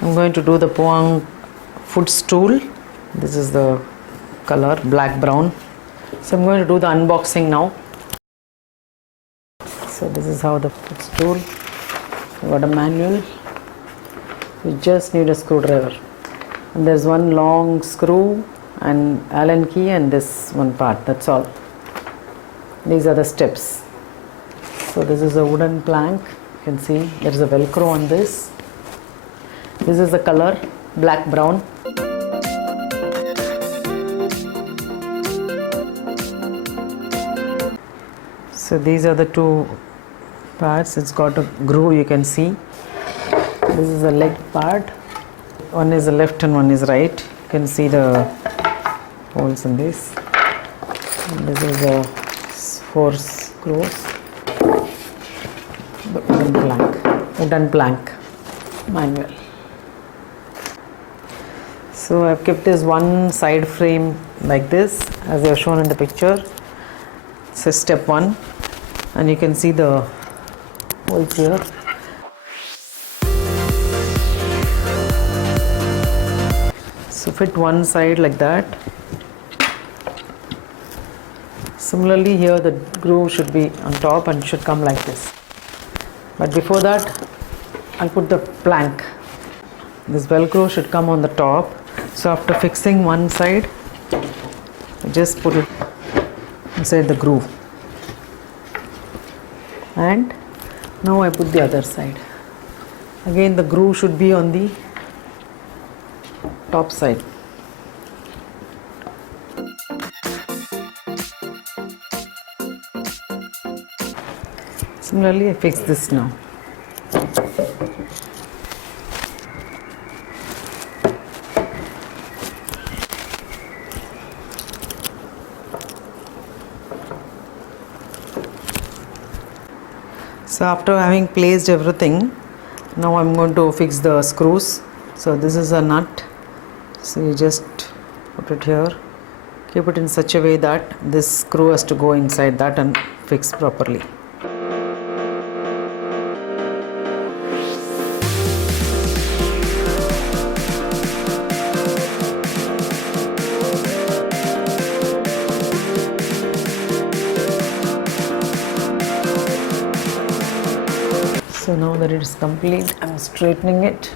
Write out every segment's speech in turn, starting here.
I'm going to do the POANG Foot Stool. This is the color, black brown. So I'm going to do the unboxing now. So this is how the footstool. You got a manual. You just need a screwdriver. And there's one long screw and Allen key and this one part. That's all. These are the steps. So this is a wooden plank. You can see there's a Velcro on this. This is the color, black brown. So these are the two parts. It's got a groove, you can see. This is the leg part. One is the left and one is right. You can see the holes in this. And this is the 4 screws. Wooden plank manual. So I've kept this one side frame like this as I have shown in the picture. So step 1, and you can see the holes here. So fit one side like that. Similarly here the groove should be on top and should come like this. But before that I'll put the plank. This Velcro should come on the top. So after fixing one side, I just put it inside the groove. And now I put the other side. Again the groove should be on the top side. Similarly I fix this now. So after having placed everything, now I'm going to fix the screws. So this is a nut. So you just put it here. Keep it in such a way that this screw has to go inside that and fix properly. So now that it is complete, I'm straightening it.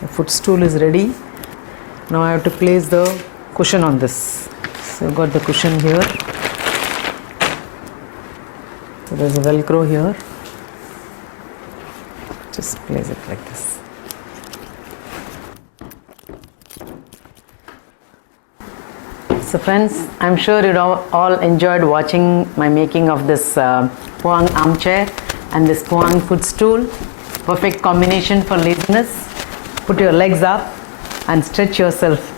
The footstool is ready. Now I have to place the cushion on this. So I've got the cushion here. So there's a Velcro here. Just place it like this. So friends, I'm sure you all enjoyed watching my making of this POANG armchair and this POANG footstool. Perfect combination for laziness. Put your legs up and stretch yourself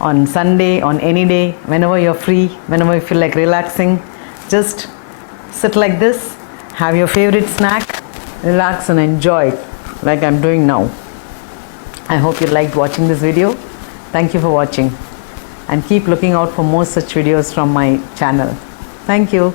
on Sunday, on any day, whenever you're free, whenever you feel like relaxing. Just sit like this, have your favorite snack, relax and enjoy it like I'm doing now. I hope you liked watching this video. Thank you for watching and keep looking out for more such videos from my channel. Thank you.